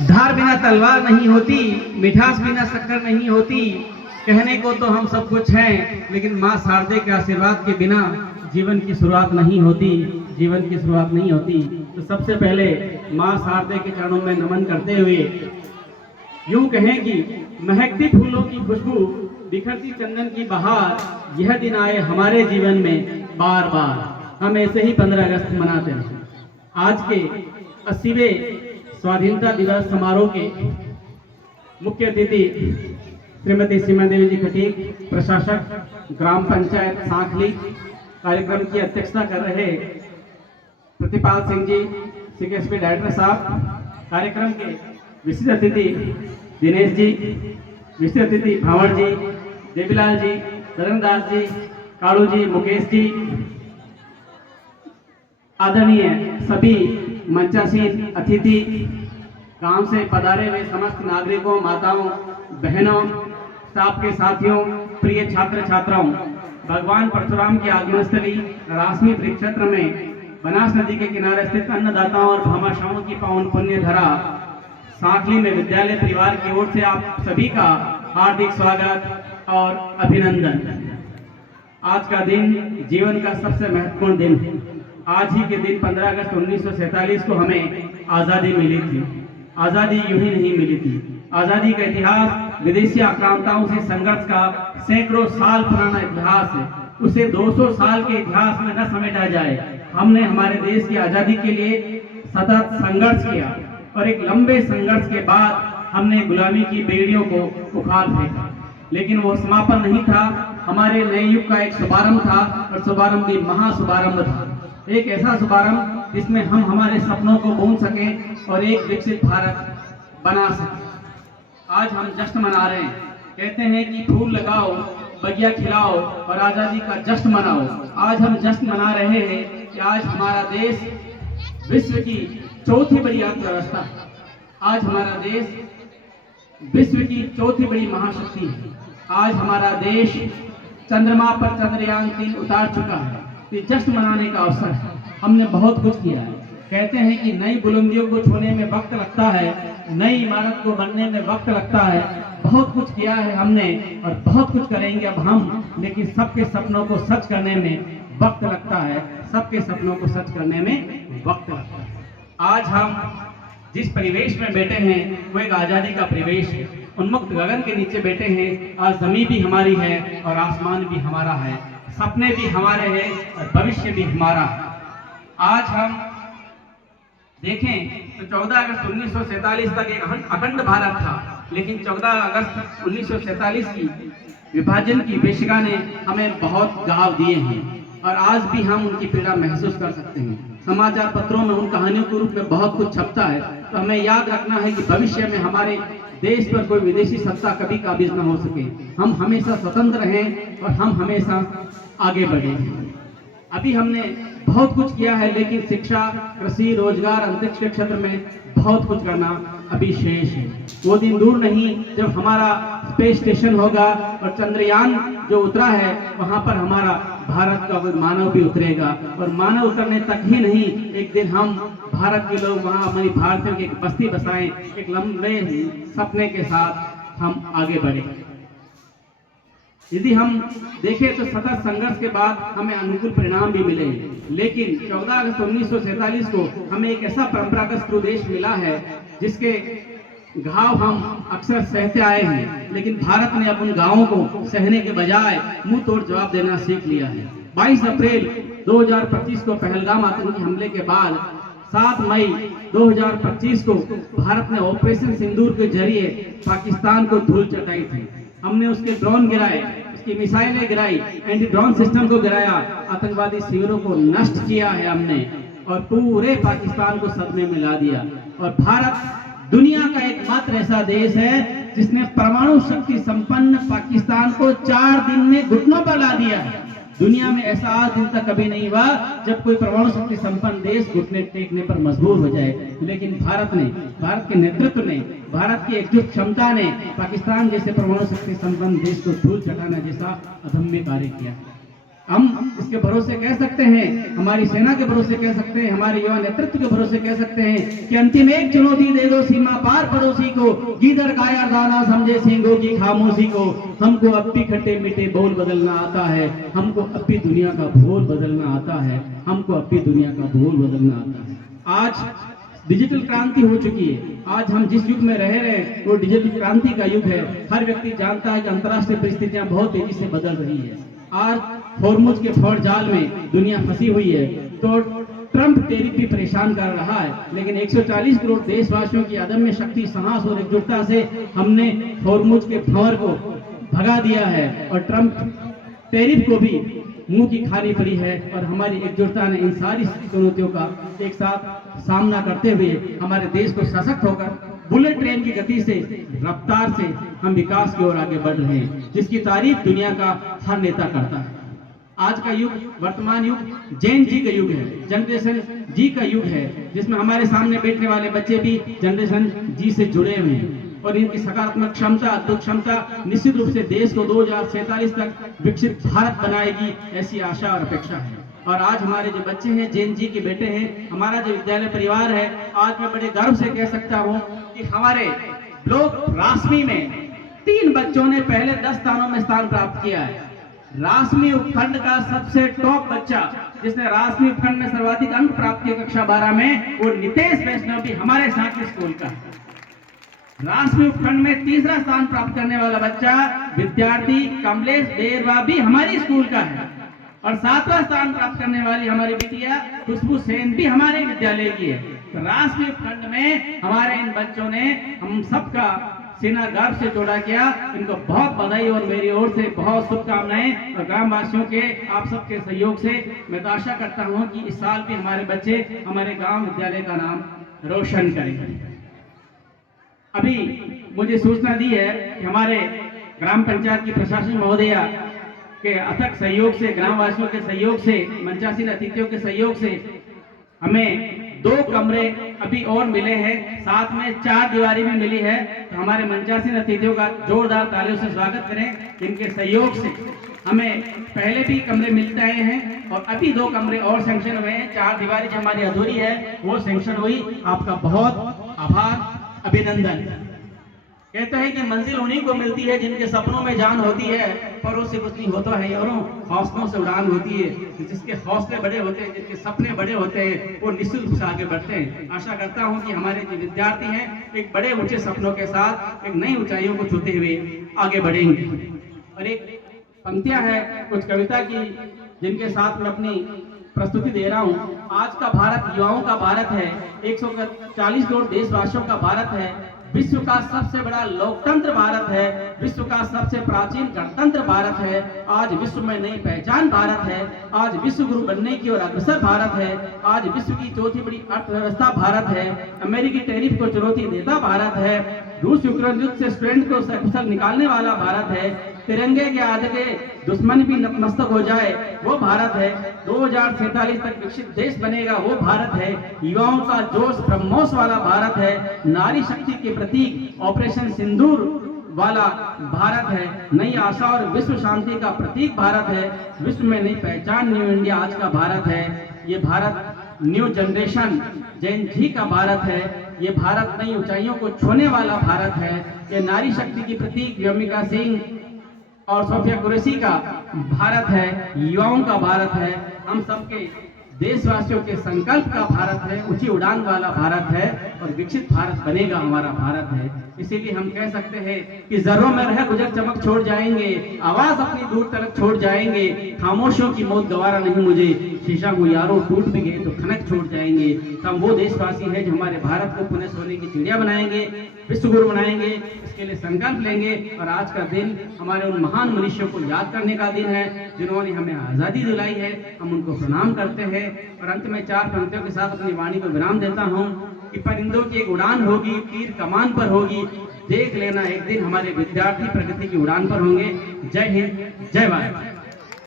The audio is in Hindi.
धार बिना तलवार नहीं होती, मिठास बिना शक्कर नहीं होती। कहने को तो हम सब कुछ हैं, लेकिन माँ शारदे के आशीर्वाद के बिना जीवन की शुरुआत नहीं होती, जीवन की शुरुआत नहीं होती। तो सबसे पहले माँ शारदे के चरणों में नमन करते हुए यूं कहें कि महकती फूलों की खुशबू, बिखरती चंदन की बहार, यह दिन आए हमारे जीवन में बार बार। हम ऐसे ही 15 अगस्त मनाते हैं। आज के 80वें स्वाधीनता दिवस समारोह के मुख्य अतिथि श्रीमती सीमा देवी जी खटीक, प्रशासक ग्राम पंचायत सांखली, कार्यक्रम की अध्यक्षता कर रहे प्रतिपाल सिंह जी, सीकेएसपी डायरेक्टर साहब, कार्यक्रम के विशिष्ट अतिथि दिनेश जी, विशिष्ट अतिथि भावर जी, देवीलाल जी, धर्मदास जी, कालू जी, मुकेश जी, आदरणीय सभी मंचासीन अतिथि, गांव से पधारे हुए समस्त नागरिकों, माताओं, बहनों, स्टाफ के साथियों, प्रिय छात्र छात्राओं, भगवान परशुराम की आगमन स्थली रासमी परिक्षेत्र में बनास नदी के किनारे स्थित अन्नदाताओं और भामाशाहों की पावन पुण्य धरा सांखली में विद्यालय परिवार की ओर से आप सभी का हार्दिक स्वागत और अभिनंदन। आज का दिन जीवन का सबसे महत्वपूर्ण दिन है। आज ही के दिन 15 अगस्त 1947 को हमें आज़ादी मिली थी। आज़ादी यूं ही नहीं मिली थी। आज़ादी का इतिहास विदेशी आक्रांताओं से संघर्ष का सैकड़ों साल पुराना इतिहास है। उसे 200 साल के इतिहास में न समेटा जाए। हमने हमारे देश की आज़ादी के लिए सतत संघर्ष किया और एक लंबे संघर्ष के बाद हमने गुलामी की बेड़ियों को उखाड़ फेंका, लेकिन वो समापन नहीं था। हमारे नए युग का एक शुभारंभ था और शुभारंभ भी महाशुभारंभ था। एक ऐसा शुभारंभ जिसमें हम हमारे सपनों को बूंद सकें और एक विकसित भारत बना सकें। आज हम जश्न मना रहे हैं। कहते हैं कि फूल लगाओ, बगिया खिलाओ और आज़ादी का जश्न मनाओ। आज हम जश्न मना रहे हैं कि आज हमारा देश विश्व की चौथी बड़ी अर्थव्यवस्था है। आज हमारा देश विश्व की चौथी बड़ी महाशक्ति है। आज हमारा देश चंद्रमा पर चंद्रयान 3 उतार चुका है। ये जश्न मनाने का अवसर है। हमने बहुत कुछ किया है। कहते हैं कि नई बुलंदियों को छूने में वक्त लगता है, नई इमारत को बनने में वक्त लगता है। बहुत कुछ किया है हमने और बहुत कुछ करेंगे अब हम, लेकिन सबके सपनों को सच करने में वक्त लगता है। सबके सपनों को सच करने में वक्त लगता है। आज हम जिस परिवेश में बैठे हैं वो एक आज़ादी का परिवेश है। उन्मुक्त गगन के नीचे बैठे हैं। आज जमीन भी हमारी है और आसमान भी हमारा है। सपने भी हमारे हैं और भविष्य भी हमारा है। आज हम देखें तो 14 अगस्त 1947 तक एक अखंड भारत था, लेकिन 14 अगस्त 1947 की विभाजन की वेशिका ने हमें बहुत घाव दिए हैं और आज भी हम उनकी पीड़ा महसूस कर सकते हैं। समाचार पत्रों में उन कहानियों के रूप में बहुत कुछ छपता है, तो हमें याद रखना है कि भविष्य में हमारे देश पर कोई विदेशी सत्ता कभी काबिज न हो सके। हम हमेशा स्वतंत्र रहें और हम हमेशा आगे बढ़ें। अभी हमने बहुत कुछ किया है, लेकिन शिक्षा, कृषि, रोजगार, अंतरिक्ष के क्षेत्र में बहुत कुछ करना अभी शेष है। वो दिन दूर नहीं जब हमारा स्पेस स्टेशन होगा और चंद्रयान जो उतरा है वहां पर हमारा भारत का कोई मानव भी उतरेगा। और मानव उतरने तक ही नहीं, एक दिन हम भारत के लोग वहां हमारी भारतीयों की एक बस्ती बसाएं। एक लंबे सपने के साथ हम आगे बढ़े। यदि हम देखें तो सतत संघर्ष के बाद हमें अनुकूल परिणाम भी मिले, लेकिन 14 अगस्त 1947 को हमें एक ऐसा परंपरागत प्रदेश मिला है जिसके घाव हम अक्सर सहते आए हैं, लेकिन भारत ने अब उन घावों को सहने के बजाय मुंह तोड़ जवाब देना सीख लिया है। 22 अप्रैल 2025 को पहलगाम आतंकी हमले के बाद 7 मई 2025 को भारत ने ऑपरेशन सिंदूर के जरिए पाकिस्तान को धूल चटाई थी। हमने उसके ड्रोन गिराए, उसकी मिसाइलें गिराई, एंटी ड्रोन सिस्टम को गिराया, आतंकवादी शिविरों को नष्ट किया है हमने और पूरे पाकिस्तान को सदमे में ला दिया। और भारत दुनिया का एकमात्र ऐसा देश है जिसने परमाणु शक्ति संपन्न पाकिस्तान को 4 दिन में घुटनों पर ला दिया है। दुनिया में ऐसा आज दिन तक कभी नहीं हुआ जब कोई परमाणु शक्ति संपन्न देश घुटने टेकने पर मजबूर हो जाए, लेकिन भारत के नेतृत्व ने, भारत की एकजुट क्षमता ने पाकिस्तान जैसे परमाणु शक्ति संपन्न देश को धूल चटाना जैसा अदम्य कार्य किया। हम इसके भरोसे कह सकते हैं, हमारी सेना के भरोसे कह सकते हैं, हमारे युवा नेतृत्व के भरोसे कह सकते हैं कि अंतिम एक चुनौती दे दो सीमा पार पड़ोसी को, गीदड़ काया दाना समझे सींगों की खामोशी को। हमको अब भी खट्टे मीठे बोल बदलना आता है, हमको अब भी दुनिया का भूल बदलना आता है, हमको अब भी दुनिया का भूल बदलना आता है। आज डिजिटल क्रांति हो चुकी है। आज हम जिस युग में रह रहे हैं वो डिजिटल क्रांति का युग है। हर व्यक्ति जानता है कि अंतर्राष्ट्रीय परिस्थितियां बहुत तेजी से बदल रही है। आज हॉर्मुज के फौर जाल में दुनिया फंसी हुई है, तो ट्रंप टेरिफ भी परेशान कर रहा है, लेकिन 140 करोड़ देशवासियों की अदम्य शक्ति, साहस और एकजुटता से हमने हॉर्मुज के फौर को भगा दिया है और ट्रंप टेरिफ को भी मुंह की खानी पड़ी है। और हमारी एकजुटता ने इन सारी चुनौतियों का एक साथ सामना करते हुए हमारे देश को सशक्त होकर बुलेट ट्रेन की गति से, रफ्तार से हम विकास की ओर आगे बढ़ रहे हैं, जिसकी तारीफ दुनिया का हर नेता करता है। आज का युग, वर्तमान युग जेन जी का युग है, जनरेशन जी का युग है, जिसमें हमारे सामने बैठने वाले बच्चे भी जनरेशन जी से जुड़े हुए हैं और इनकी सकारात्मक क्षमता, अद्भुत क्षमता निश्चित रूप से देश को 2047 तक विकसित भारत बनाएगी, ऐसी आशा और अपेक्षा है। और आज हमारे जो बच्चे हैं, जेन जी के बेटे हैं, हमारा जो विद्यालय परिवार है, आज मैं बड़े गर्व से कह सकता हूं कि हमारे ब्लॉक रासमी में 3 बच्चों ने पहले 10 स्थानों में स्थान प्राप्त किया है। रासमी उपखंड का सबसे टॉप बच्चा जिसने रासमी उपखंड में सर्वाधिक अंक प्राप्त किया कक्षा 12 में, वो नितेश वैष्णव भी हमारे साथ के स्कूल का है। रासमी उपखंड में तीसरा स्थान प्राप्त करने वाला बच्चा विद्यार्थी कमलेश बेरवा भी हमारी स्कूल का है और 7वां स्थान प्राप्त करने वाली हमारी बिटिया खुशबू सेन भी हमारे विद्यालय की है। तो रासमी उपखंड में हमारे इन बच्चों ने हम सबका सीना गर्व से जोड़ा किया। इनको बहुत बधाई और मेरी ओर से बहुत शुभकामनाएं। और ग्रामवासियों के आप सबके सहयोग से मैं तो आशा करता हूं कि इस साल भी हमारे बच्चे हमारे गांव विद्यालय का नाम रोशन करेंगे। अभी मुझे सूचना दी है कि हमारे ग्राम पंचायत की प्रशासन महोदया के अथक सहयोग से, ग्रामवासियों के सहयोग से, मंचासीन अतिथियों के सहयोग से हमें 2 कमरे अभी और मिले हैं, साथ में 4 दीवारी भी मिली है। तो हमारे मंचासीन अतिथियों का जोरदार तालियों से स्वागत करें। इनके सहयोग से हमें पहले भी कमरे मिलते आए हैं और अभी 2 कमरे और सैंक्शन हुए हैं। 4 दीवारी जो हमारी अधूरी है वो सैंक्शन हुई। आपका बहुत आभार, अभिनंदन। कहते हैं कि मंजिल उन्हीं को मिलती है जिनके सपनों में जान होती है, पर उससे कुछ नहीं होता है यारों, हौसलों से उड़ान होती है। जिसके हौसले बड़े होते हैं, जिनके सपने बड़े होते हैं, वो निश्चित रूप से आगे बढ़ते हैं। आशा करता हूं कि हमारे जो विद्यार्थी हैं एक बड़े ऊंचे सपनों के साथ एक नई ऊंचाइयों को छूते हुए आगे बढ़ेंगे। और एक पंक्तियां है कुछ कविता की जिनके साथ मैं अपनी प्रस्तुति दे रहा हूं। आज का भारत युवाओं का भारत है, 140 करोड़ देशवासियों का भारत है, विश्व का सबसे बड़ा लोकतंत्र भारत है, विश्व का सबसे प्राचीन गणतंत्र भारत है। आज विश्व में नई पहचान भारत है, आज विश्व गुरु बनने की ओर अग्रसर भारत है, आज विश्व की चौथी बड़ी अर्थव्यवस्था भारत है, अमेरिकी टैरिफ को चुनौती देता भारत है, रूस यूक्रेन युद्ध से स्टूडेंट को सकुशल निकालने वाला भारत है, तिरंगे के आगे दुश्मन भी नतमस्तक हो जाए वो भारत है, 2047 तक विकसित देश बनेगा वो भारत है, युवाओं का जोश ब्रह्मोस वाला भारत है, नारी शक्ति के प्रतीक ऑपरेशन सिंदूर वाला भारत है, नई आशा और विश्व शांति का प्रतीक भारत है, विश्व में नई पहचान न्यू इंडिया आज का भारत है। ये भारत न्यू जनरेशन जेन जी का भारत है, ये भारत नई ऊंचाइयों को छूने वाला भारत है, ये नारी शक्ति की प्रतीक व्योमिका सिंह और सोफिया कुरैशी का भारत है, युवाओं का भारत है, हम सबके देशवासियों के संकल्प का भारत है, ऊंची उड़ान वाला भारत है और विकसित भारत बनेगा हमारा भारत है। इसीलिए हम कह सकते हैं कि जर्रों में रह गुजर चमक छोड़ जाएंगे, आवाज अपनी दूर तक छोड़ जाएंगे, खामोशों की मौत गवारा नहीं मुझे, शीशा को यारों टूट भी गए तो खनक छोड़ जाएंगे। हम वो देशवासी हैं जो हमारे भारत को पुनः सोने की चिड़िया बनाएंगे, विश्व गुरु बनाएंगे, इसके लिए संकल्प लेंगे। और आज का दिन हमारे उन महान मनुष्यों को याद करने का दिन है जिन्होंने हमें आजादी दिलाई है, हम उनको प्रणाम करते हैं। और अंत में 4 पंक्तियों के साथ अपनी वाणी को विराम देता हूँ कि परिंदों की एक उड़ान होगी, तीर कमान पर होगी, देख लेना एक दिन हमारे विद्यार्थी प्रगति की उड़ान पर होंगे। जय हिंद, जय भारत।